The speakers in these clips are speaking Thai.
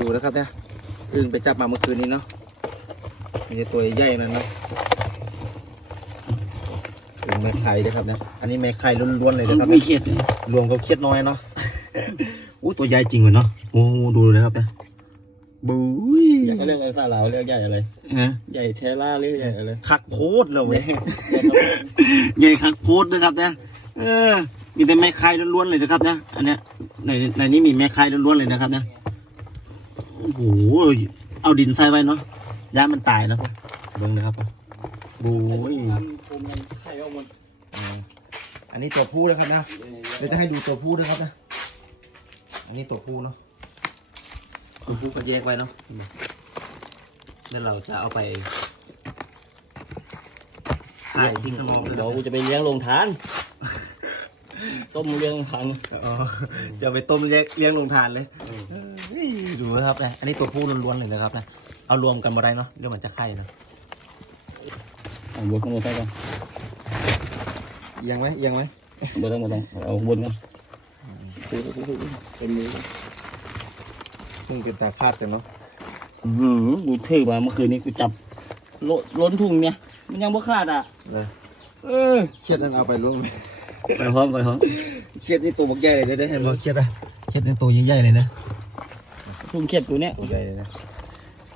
ดูนะครับเนี่ยอึ่งไปจับมาเมื่อคืนนี้เนาะมีตัวใหญ่ๆนั่นเนาะอึ่งแม่ไข่นะครับเนี่ยอันนี้แม่ไข่ล้วนๆเลยนะครับไม่เนี่ยเครียดเลยรวมกับเครียดน้อยเนาะอู้ตัวใหญ่จริงเลยเนาะโอ้โหดูเลยนะครับเนี่ยบุ้ยอยากจะเรียกอะไรซาลาวเรียกใหญ่อะไรฮะใหญ่เทล่าเรียกใหญ่อะไรคักโคตรเลยเว้ยใหญ่คักโคตรนะครับเนี่ยเออมีแต่แม่ไข่ล้วนๆเลยนะครับเนี่ยอันเนี้ยในในนี้มีแม่ไข่ล้วนๆเลยนะครับเนี่ย โอ้โหเอาดินใส่ไว้เนาะย่ามันตายเนาะเบิ่งนะครับบุ้ยไข่ออกหมดอ่าอันนี้ตัวผู้นะครับนะเดี๋ยวจะให้ดูตัวผู้นะครับนะ อันนี้ตัวผู้เนาะตัวผู้ก็แยกไว้เนาะแล้วเราจะเอาไปขายที่ข้างนอกเลยเดี๋ยวกูจะไปเลี้ยงโรงทาน ต้มเลี้ยงโรงทานอ๋อจะเอาไปต้มเลี้ยงเลี้ยงลงทานเลยเฮ้ย ดูนะครับนะ อันนี้ตัวผู้ล้วนๆเลยนะครับนะ เอารวมกันมาได้เนาะเดี๋ยวมันจะไข่นะเอาบนข้างบนใช่กันเอียงไหมเอียงไหมบนต้องบนต้องเอาบนกันเป็นมือเพิ่งเป็นตาคาดกันเนาะอือหือกูถือมาเมื่อคืนนี้กูจับโลล้นถุงเนี่ย มันยังบ่ขาดอะเลยเออเครียดนั่นเอาไปร่วมไปพร้อมไปพร้อมเครียดนี่ตัวบักใหญ่เลยได้เห็นบ่เครียดอะเครียดนี่ตัวใหญ่ๆเลยนะ ถุงเข็ดกูเนี่ยตัวใหญ่เลยนะ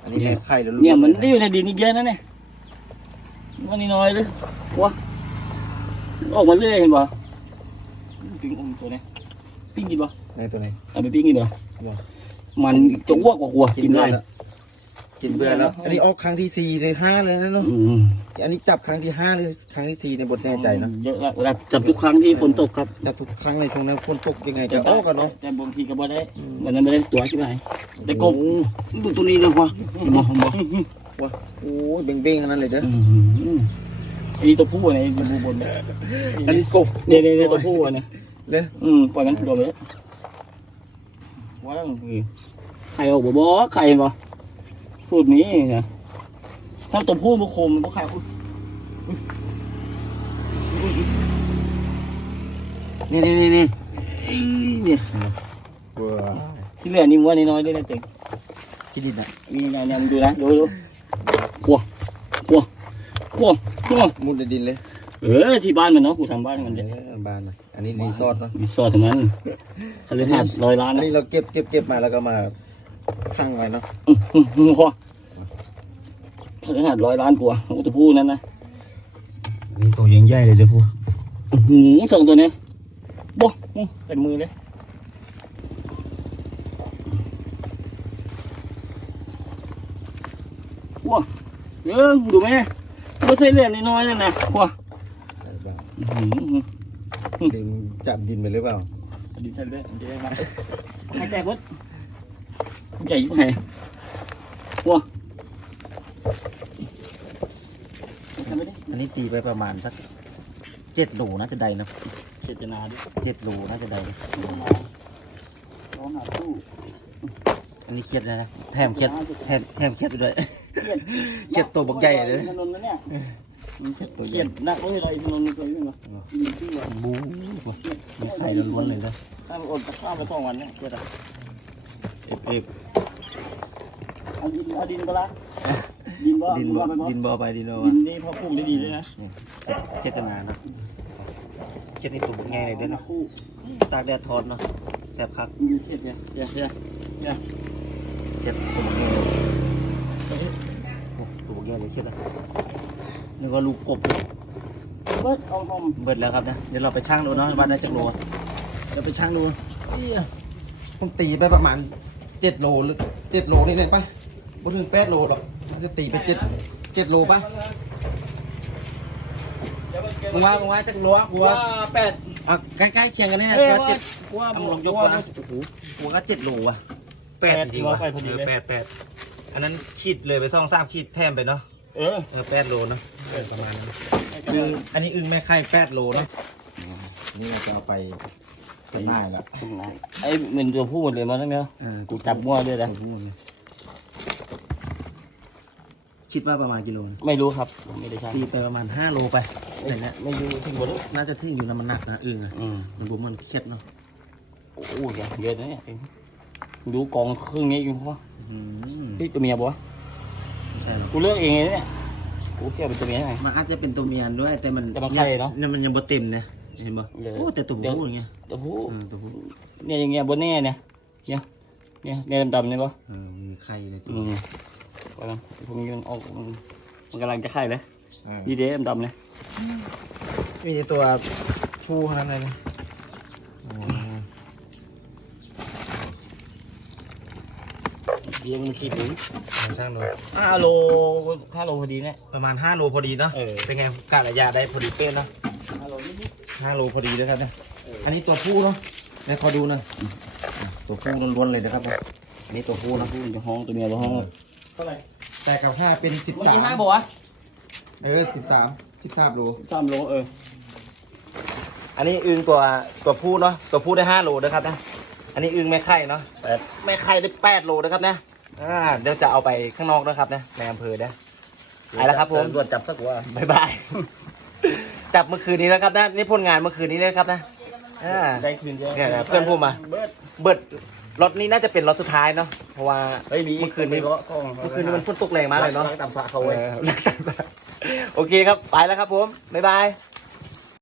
อันนี้แม่ไข่ล้วนๆเนี่ยมันลได้อยู่ในดินนี่เยอะนะเนี่ยมันนี่น้อยเลยว้าออกมาเรื่อยเห็นป่ะปิ้งอมตัวเนี้ยปิ้งกินป่ะในตัวไหนเอาไปปิ้งกินเหรอบ่มันจะอ้วกกว่าหัวกินได้แล้วกินเบื่อแล้ว อันนี้ออกครั้งที่สี่เลยห้าเลยนะเนาะอืมอันนี้จับครั้งที่ห้าหรือครั้งที่สี่ในบทแน่ใจเนาะเยอะแล้วเวลาจับทุกครั้งที่ฝนตกครับ จับทุกครั้งในช่วงนั้นฝนตกยังไงจะออกกันเนาะแต่บางทีก็บ่ได้วันนั้นไม่ได้ตัวใช่ไหม ได้กบดูตัวนี้เลยวะมองมองวะโอ้ยเบ่งๆขนาดนั้นเลยเด้ออันนี้ตัวผู้อันนี้ตัวผู้บนเนี่ยอันนี้กบเนี่ยเนี่ยเนี่ยตัวผู้อันนี้เลยอืมปล่อยมันโดนไปแล้วว้าวคือไข่ออกบ่บ่ไข่บ่สูตรนี้นะถ้าตัวผู้บุคคลมันบ่ไข่อุ๊ยนี่นี่นี่นี่เนี่ย ที่เหลือนี่มันว่านี่น้อยด้วยนะเต็งคิดดินอะนี่ไงเนี่ยมึงดูนะดูดูขัวขัวขัวขัวมุดในดินเลย เออที่บ้านมันเนาะกูทำบ้านมันเอเนี่ยอบ้านนะอันนี้รีสอร์ทเนาะรีสอร์ททั้งนั้นเขาเลยหาดร้อยล้านอันนะนี้เราเก็บเก็บเก็บมาแล้วก็มาตั้งไว้เนาะอื้อหือหือพอเขาเลยหาดร้อยล้านกว่าโอ้ตัวผู้นั้นนะนี่ตัวยังใหญ่เลยเด้อพวกอื้อหือสองตัวเนี้ยบ่อื้อเต็มมือเลย ว้าเออดูไหมไม่ใช่เหรียญน้อยๆนั่นนะว้าอื้อหือดึงจับดินไปหรือเปล่าดีใจเลยดีใจมากหายใจวัดใหญ่ยิ่งไงว้าทำไม่ได้อันนี้ตีไปประมาณสักเจ็ดโหลน่าจะได้นะเจตนาด้วยเจ็ดโหลน่าจะได้ร้องหาร้องหาสู้อันนี้เครียดเลยนะแถมเครียดแถมแถมเครียดไปด้วย เครียดเครียดตัวบักใหญ่เลยถนนนะเนี่ยเครียดตัวเคใหรีญ่ยดหนักเลยอะไรถนนนี่เคยวิ่งมามีที่ว่าบู๊มีไข่ล้วนๆเลยนะถ้าอดข้าวไปสองวันเนี่ยเครียดอะเอฟเอฟเอาดินเอาดินก็ละดินก็ดินบ่ไปบ่ดินบ่ไปดินบ่ดิวะนนี่พอปลูกได้ดีเลยนะเครียดกันนานนะเครียดในตัวบักใหญ่เลยเด้อเนาะตากแดดทอดเนาะแซ่บคักเครียดเนี่ยเครียดเครียดเนี่ยเครียดตัวบักใหญ่เลย โอ้ตัวบักใหญ่เลยเครียดอะนึกว่าลูกกบเลยเบิดเอาหอมเบิดแล้วครับนะเดี๋ยวเราไปช่างดูเนาะว่าได้จักโลอะเดี๋ยวไปช่างดูเอี้ยผมตีไปประมาณเจ็ดโลหรือเจ็ดโลนี่เลยปะบนถึงแปดโลหรอกมันจะตีไปเจ็ดเจ็ดโลปะมึงว่ามึงว่าจักโลอะกูว่าว่าแปดอะใกล้ๆเคียงกันเนี่ยเอ้ยว่าเจ็ดว่าเอาว่าลองยกว่าว่าโอ้โหกูว่าเจ็ดโลอะแปดแปดจริงวะแปดพอดีเลยเออแปดแปด อันนั้นขีดเลยไปซ่องสามขีดแถมไปเนาะเออเออแปดโลเนาะเออประมาณนั้นอึงอันนี้อึงแม่ไข่แปดโลเนาะนี่เราจะเอาไปจำหน่ายละตรงไหนไอ้เหมือนตัวผู้หมดเลยมาตั้งเนี้ยอ่ากูจับมั่วด้วยนะคิดว่าประมาณกิโลนะไม่รู้ครับไม่ได้ช่างตีไปประมาณห้าโลไปไม่แต่เนี้ยไม่รู้ที่บนน่าจะทิ้งอยู่นะมันหนักนะอึงอะอืมมันบุมันเครียดเนาะโอ้ยเยอะนะเนี่ยดูกองครึ่งนี้อยู่เพราะออืม นี่ตัวเมียปะวะใช่หรอกกูเลือกเองเลยเนี่ยกูเกี่ยวเป็นตัวเมียไง มันอาจจะเป็นตัวเมียด้วย แต่มันแต่มันไข่เนอะยมันยังบ่เต็มนะเห็นบ่เดี๋ยวโอ้แต่ตัวเดี๋ยวผู้อย่างเงี้ยตัวผู้เออตัวผู้เนี่ยอย่างเงี้ยบนแน่เนี่ยเนี่ยเนี่ยเนี่ยดำๆเนี่ยปะเออมีไข่เลยตัวอืมกำลังพวกนี้มันออกมันมันกำลังจะไข่เลยเออดีเด้ดำๆเลยมีแต่ตัวผู้ขนาดนั้นเลยโอ้ เลี้ยงมันขี้ถึงช่างดูห้าโลห้าโลพอดีเนี่ย ประมาณ5โลพอดีเนาะ เออ เป็นไงกะระยะได้พอดีเป๊ะเนาะห้าโลนิด 5โลพอดีนะครับเนี่ยๆเอออันนี้ตัวผู้เนาะไหนขอดูหน่อยตัวผู้ล้วนๆเลยนะครับเนี่ยอันนี้ตัวผู้นะผู้จะห้องตัวเมียจะห้องเท่าไหร่แต่กับห้าเป็นสิบเมื่อสากี้ห้าบมอกวะเออสิบสามสิบสามโล สามโลเออ อันนี้อึงตัวตัวผู้เนาะ ตัวผู้ได้ห้าโลนะครับนะ อันนี้อึงแม่ไข่เนาะแต่แม่ไข่ได้แปดโลนะครับนะ อ่าเดี๋ยวจะเอาไปข้างนอกนะครับนะในอำเภอนะไปแล้วครับผมตรวจจับสักว่าบายบาย จับเมื่อคืนนี้นะครับนะนี่ผลงานเมื่อคืนนี้นะครับนะอ่าได้คืนเดียวเนี่ยนะเพื่อนพูดมา เบิร์ดเบิดรถนี้น่าจะเป็นรถสุดท้ายเนาะเพราะว่าเฮ้ยมีเมื่อคืนนี้ก็ก็เมื่อคืนนี้มันฝนตกแรงมากเลยเนาะตามสระเขาเว้ยเออโอเคครับไปแล้วครับผมบ๊ายบาย